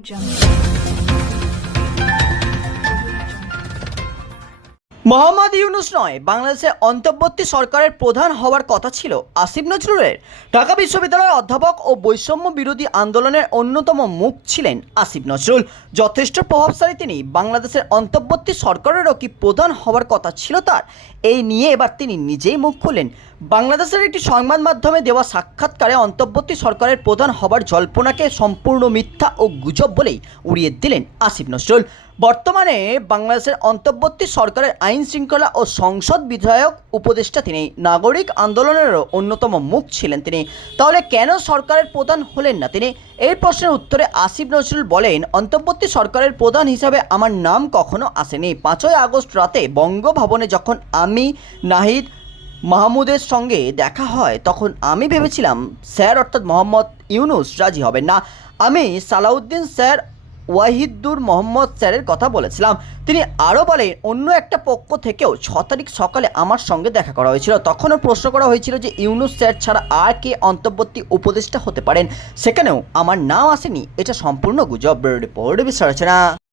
jump. Mohammad Yunus নয়, বাংলাদেশের অন্তর্বর্তী সরকারের প্রধান হওয়ার কথা ছিল আসিফ নজরুলের। ঢাকা বিশ্ববিদ্যালয়ের অধ্যাপক ও বৈষম্য বিরোধী আন্দোলনের অন্যতম মুখ ছিলেন আসিফ নজরুল। যথেষ্ট প্রভাবশালী তিনি, বাংলাদেশের অন্তর্বর্তী সরকারেরও কি প্রধান হওয়ার কথা ছিল তার? এই নিয়ে এবার তিনি নিজেই মুখ খুললেন। বাংলাদেশের একটি সংবাদ মাধ্যমে দেওয়া সাক্ষাৎকারে অন্তর্বর্তী সরকারের প্রধান হবার জল্পনাকে সম্পূর্ণ মিথ্যা ও গুজব বলেই উড়িয়ে দিলেন আসিফ নজরুল। বর্তমানে বাংলাদেশের অন্তর্বর্তী সরকারের আইন শৃঙ্খলা ও সংসদ বিধায়ক উপদেষ্টা তিনি। নাগরিক আন্দোলনেরও অন্যতম মুখ ছিলেন তিনি। তাহলে কেন সরকারের প্রধান হলেন না তিনি? এই প্রশ্নের উত্তরে আসিফ নজরুল বলেন, অন্তর্বর্তী সরকারের প্রধান হিসাবে আমার নাম কখনো আসেনি। পাঁচই আগস্ট রাতে বঙ্গভবনে যখন আমি, নাহিদ মাহমুদের সঙ্গে দেখা হয়, তখন আমি ভেবেছিলাম, স্যার অর্থাৎ মোহাম্মদ ইউনুস রাজি হবেন না। আমি সালাউদ্দিন স্যার ওয়াহিদুর মোহাম্মদ স্যারের কথা বলেছিলাম। তিনি আরও বলেন, অন্য একটা পক্ষ থেকেও ছ তারিখ সকালে আমার সঙ্গে দেখা করা হয়েছিল। তখনও প্রশ্ন করা হয়েছিল যে ইউনুস স্যার ছাড়া আর কে অন্তর্বর্তী উপদেষ্টা হতে পারেন। সেখানেও আমার নাম আসেনি। এটা সম্পূর্ণ গুজব। রিপোর্ট বিশ্বরচনা।